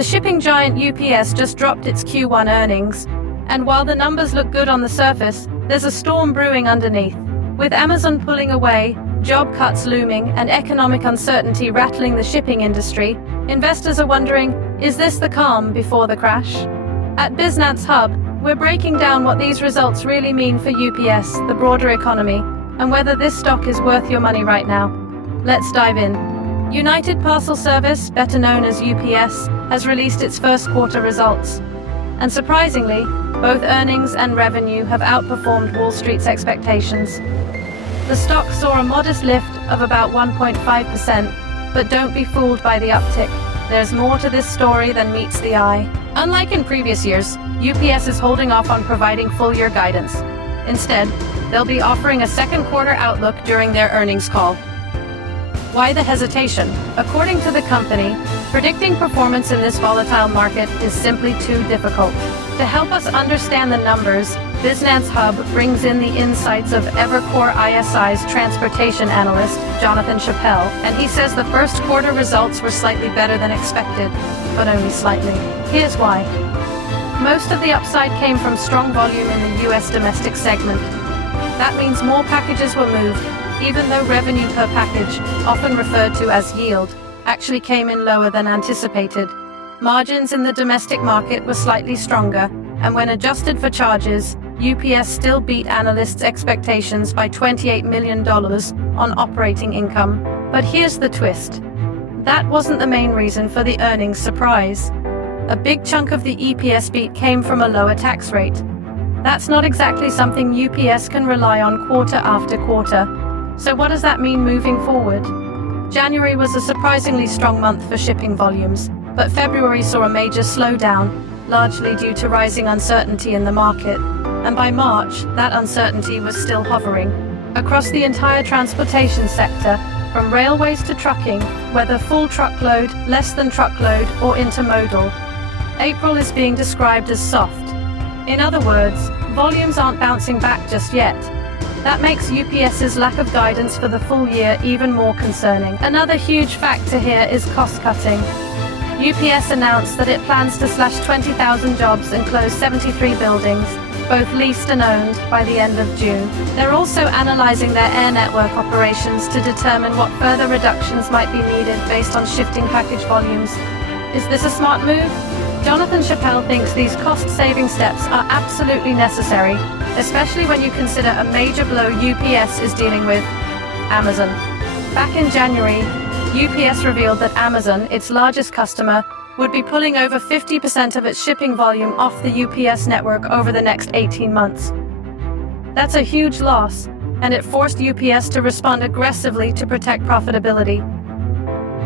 The shipping giant UPS just dropped its Q1 earnings, and while the numbers look good on the surface, there's a storm brewing underneath. With Amazon pulling away, job cuts looming, and economic uncertainty rattling the shipping industry, investors are wondering, is this the calm before the crash? At BizNance Hub, we're breaking down what these results really mean for UPS, the broader economy, and whether this stock is worth your money right now. Let's dive in. United Parcel Service, better known as UPS, has released its first quarter results. And surprisingly, both earnings and revenue have outperformed Wall Street's expectations. The stock saw a modest lift of about 1.5%, but don't be fooled by the uptick. There's more to this story than meets the eye. Unlike in previous years, UPS is holding off on providing full-year guidance. Instead, they'll be offering a second quarter outlook during their earnings call. Why the hesitation? According to the company, predicting performance in this volatile market is simply too difficult. To help us understand the numbers, BizNance Hub brings in the insights of Evercore ISI's transportation analyst, Jonathan Chappelle, and he says the first quarter results were slightly better than expected, but only slightly. Here's why. Most of the upside came from strong volume in the US domestic segment. That means more packages were moved, even though revenue per package, often referred to as yield, actually came in lower than anticipated. Margins in the domestic market were slightly stronger, and when adjusted for charges, UPS still beat analysts' expectations by $28 million on operating income. But here's the twist. That wasn't the main reason for the earnings surprise. A big chunk of the EPS beat came from a lower tax rate. That's not exactly something UPS can rely on quarter after quarter. So what does that mean moving forward? January was a surprisingly strong month for shipping volumes, but February saw a major slowdown, largely due to rising uncertainty in the market. And by March, that uncertainty was still hovering. Across the entire transportation sector, from railways to trucking, whether full truckload, less than truckload, or intermodal, April is being described as soft. In other words, volumes aren't bouncing back just yet. That makes UPS's lack of guidance for the full year even more concerning. Another huge factor here is cost cutting. UPS announced that it plans to slash 20,000 jobs and close 73 buildings, both leased and owned, by the end of June. They're also analyzing their air network operations to determine what further reductions might be needed based on shifting package volumes. Is this a smart move? Jonathan Chappelle thinks these cost-saving steps are absolutely necessary, especially when you consider a major blow UPS is dealing with: Amazon. Back in January, UPS revealed that Amazon, its largest customer, would be pulling over 50% of its shipping volume off the UPS network over the next 18 months. That's a huge loss, and it forced UPS to respond aggressively to protect profitability.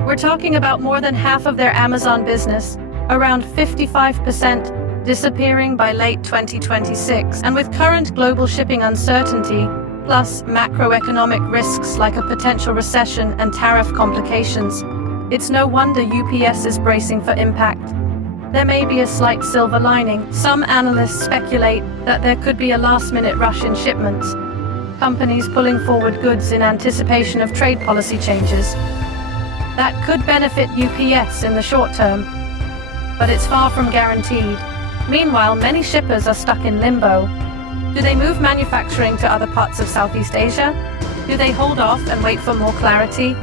We're talking about more than half of their Amazon business, around 55%, disappearing by late 2026. And with current global shipping uncertainty, plus macroeconomic risks like a potential recession and tariff complications, it's no wonder UPS is bracing for impact. There may be a slight silver lining. Some analysts speculate that there could be a last-minute rush in shipments, companies pulling forward goods in anticipation of trade policy changes. That could benefit UPS in the short term, but it's far from guaranteed. Meanwhile, many shippers are stuck in limbo. Do they move manufacturing to other parts of Southeast Asia? Do they hold off and wait for more clarity?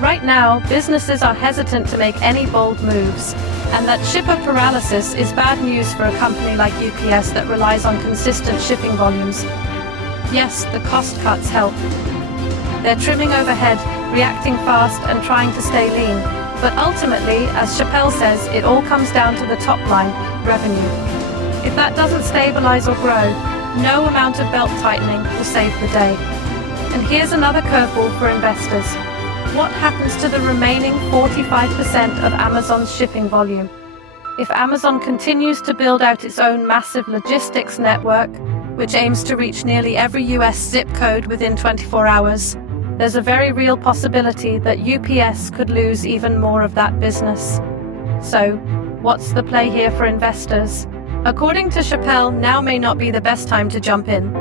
Right now, businesses are hesitant to make any bold moves, and that shipper paralysis is bad news for a company like UPS that relies on consistent shipping volumes. Yes, the cost cuts help. They're trimming overhead, reacting fast, and trying to stay lean. But ultimately, as Chappelle says, it all comes down to the top line, revenue. If that doesn't stabilize or grow, no amount of belt tightening will save the day. And here's another curveball for investors. What happens to the remaining 45% of Amazon's shipping volume? If Amazon continues to build out its own massive logistics network, which aims to reach nearly every US zip code within 24 hours, there's a very real possibility that UPS could lose even more of that business. So, what's the play here for investors? According to Chappelle, now may not be the best time to jump in.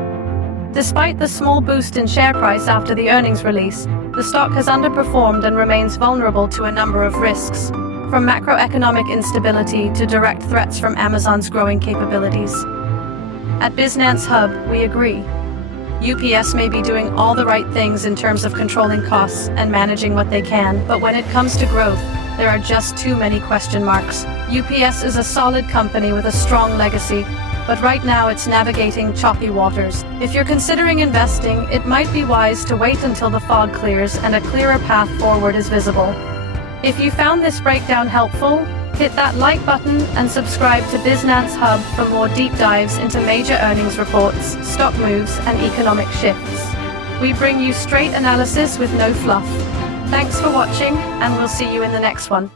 Despite the small boost in share price after the earnings release, the stock has underperformed and remains vulnerable to a number of risks. from macroeconomic instability to direct threats from Amazon's growing capabilities. At BizNance Hub, we agree. UPS may be doing all the right things in terms of controlling costs and managing what they can, but when it comes to growth, there are just too many question marks. UPS is a solid company with a strong legacy, but right now it's navigating choppy waters. If you're considering investing, it might be wise to wait until the fog clears and a clearer path forward is visible. If you found this breakdown helpful, hit that like button and subscribe to BizNance Hub for more deep dives into major earnings reports, stock moves, and economic shifts. We bring you straight analysis with no fluff. Thanks for watching, and we'll see you in the next one.